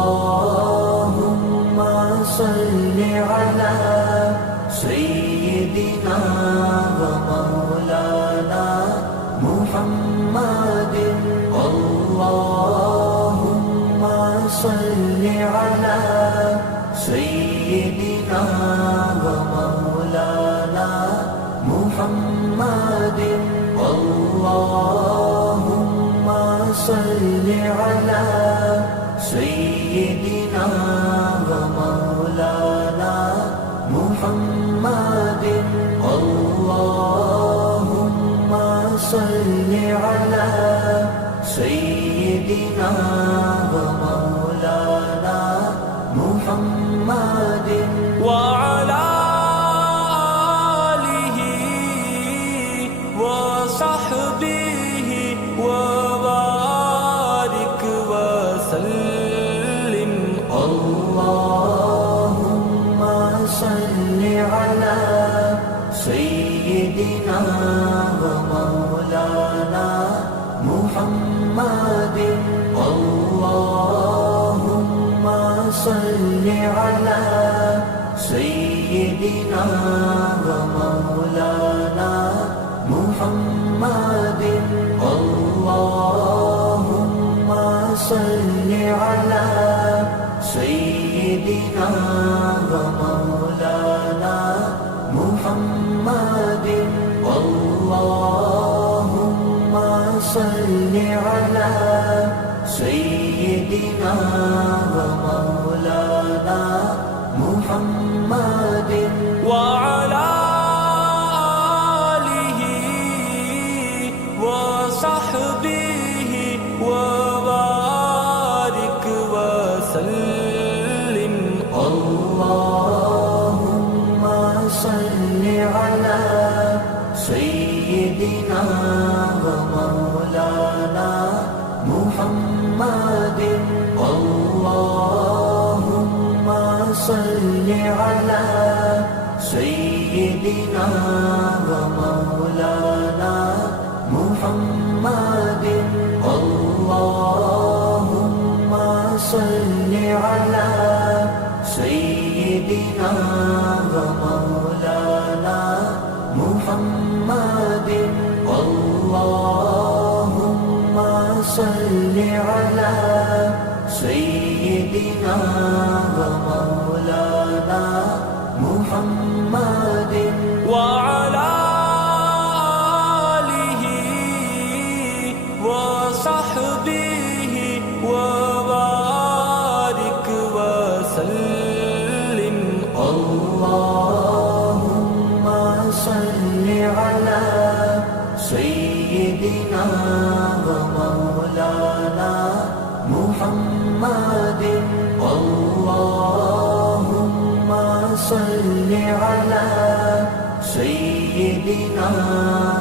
अल्लाहुम्मा सल्लि अला सय्यिदिना व मौलाना मुहम्मदिन। अल्लाहुम्मा सल्लि अला सय्यिदिना व मौलाना मुहम्मदिन। अल्लाहुम्मा सल्लि अला सय्यिदिना व मौलाना मुहम्मदिन। अल्लाहुम्मा सल्लि अला सय्यिदिना व मौलाना मुहम्मदिन व अला आलिहि व सहबिहि व बारिक व सल्लिम। अल्लाहुम्मा सल्लि अला सय्यिदिना व मौलाना मुहम्मदिन। अल्लाहुम्मा सल्लि अला सय्यिदिना व मौलाना मुहम्मदिन। अल्लाहुम्मा सल्लि अला सय्यिदिना व मौलाना मुहम्मदिन। अल्लाहुम्मा सल्लि अला सय्यिदिना व मौलाना मुहम्मदिन व अला आलिहि व सहबिहि व बारिक व सल्लिम। अल्लाहुम्मा सल्लि अला सय्यिदिना व मौलाना मुहम्मदिन। अल्लाहुम्मा सल्लि अला सय्यिदिना व मौलाना मुहम्मदिन। अल्लाहुम्मा सल्लि अला सय्यिदिना व मौलाना मुहम्मदिन। अल्लाहुम्मा सल्लि अला सय्यिदिना व मौलाना मुहम्मदिन व अला आलिहि व सहबिहि व बारिक व सल्लिम। अल्लाहुम्मा सल्लि अला सय्यिदिना व मौलाना मुहम्मदिन। अल्लाहुम्मा सल्लि अला सय्यिदिना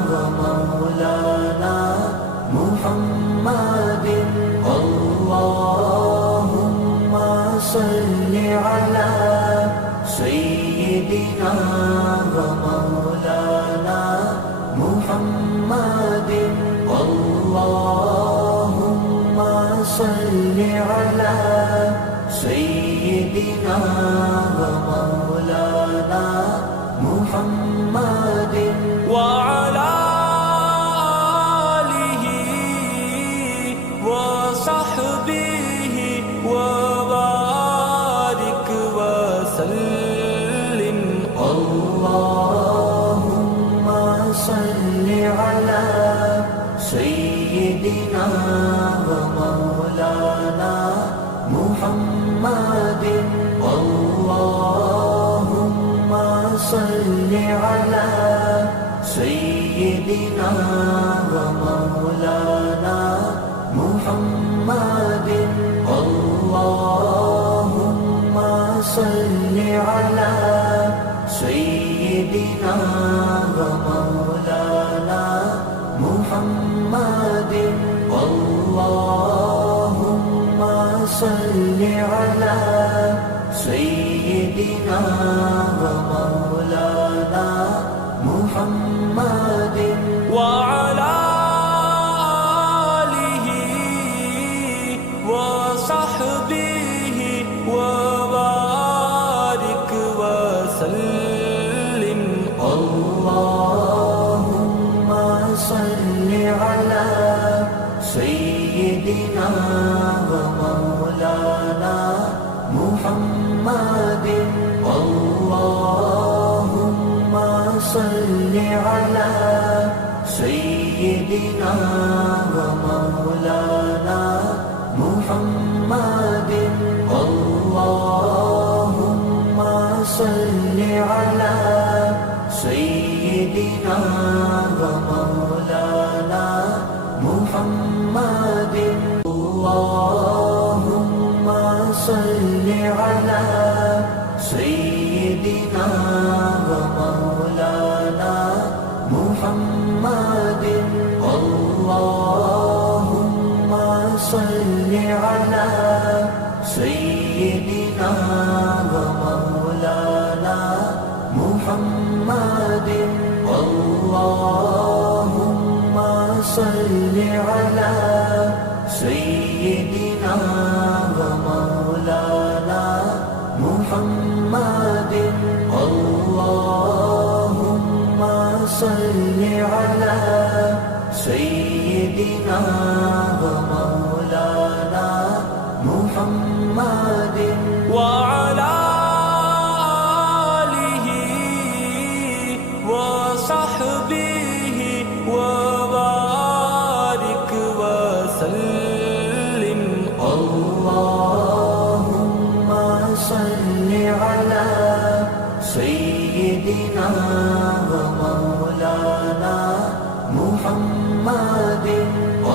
व मौलाना मुहम्मदिन। अल्लाहुम्मा सल्लि अला सय्यिदिना व मौलाना मुहम्मदिन। अल्लाहुम्मा सल्लि अला सय्यिदिना व मौलाना मुहम्मदिन व अला आलिहि व सहबिहि व बारिक व सल्लिम। अल्लाहुम्मा सल्लि अला सय्यिदिना व मौलाना मुहम्मदिन। अल्लाहुम्मा सल्लि अला सय्यिदिना व मौलाना मुहम्मदिन। अल्लाहुम्मा सल्लि अला सय्यिदिना व मौलाना मुहम्मदिन। अल्लाहुम्मा सल्लि अला सय्यिदिना व मौलाना मुहम्मदिन व अला आलिहि व सहबिहि وبارك وسلم اللهم صل على سيدنا ومولانا محمد اللهم صل على سيدنا ومولانا محمد اللهم صل على سيدنا ومولانا محمد اللهم صل على سيدنا ومولانا محمد اللهم صل على سيدنا ومولانا محمد اللهم صل على سيدنا ومولانا محمد اللهم صل على سيدنا ومولانا محمد وعلى آله وصحبه وبارك وسلم اللهم صل على سيدنا ومولانا محمد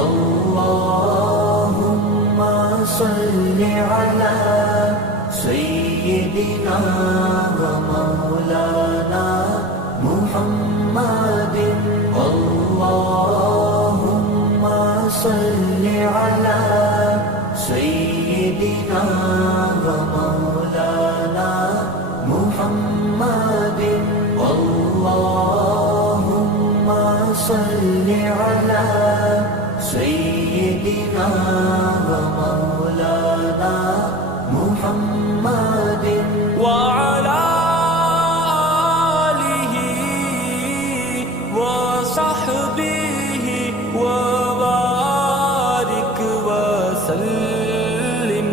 اللهم صل على سيدنا ومولانا محمد اللهم صل على سيدنا ومولانا محمد اللهم صل على سيدنا ومولانا محمد وعلى آله وصحبه وبارك وسلم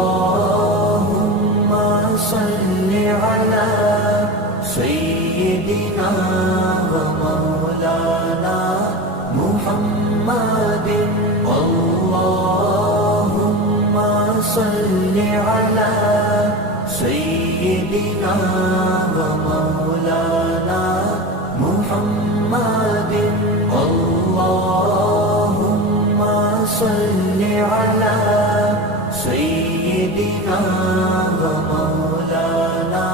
اللهم صل على سيدنا ومولانا محمد اللهم صل على سيدنا ومولانا محمد اللهم صل على سيدنا ومولانا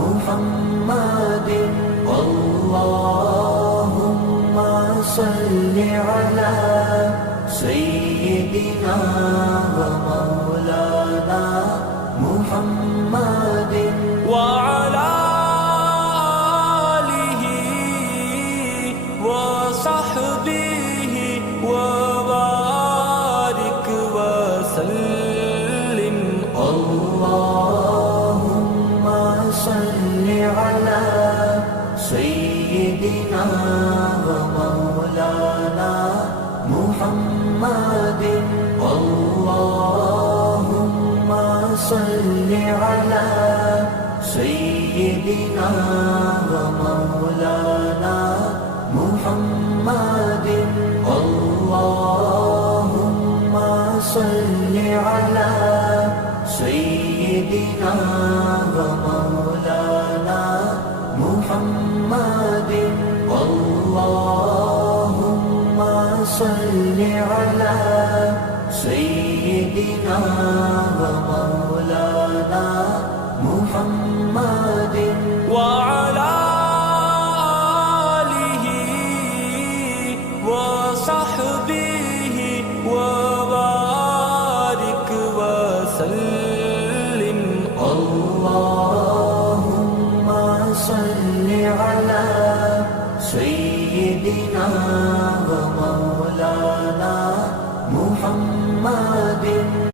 محمد اللهم صل على سيدنا ومولانا محمد وعلى آله وصحبه وبارك وسلم اللهم صل على سيدنا ومولانا محمد اللهم صل على سيدنا ومولانا محمد اللهم صل على سيدنا ومولانا محمد اللهم صل على سيدنا ومولانا محمد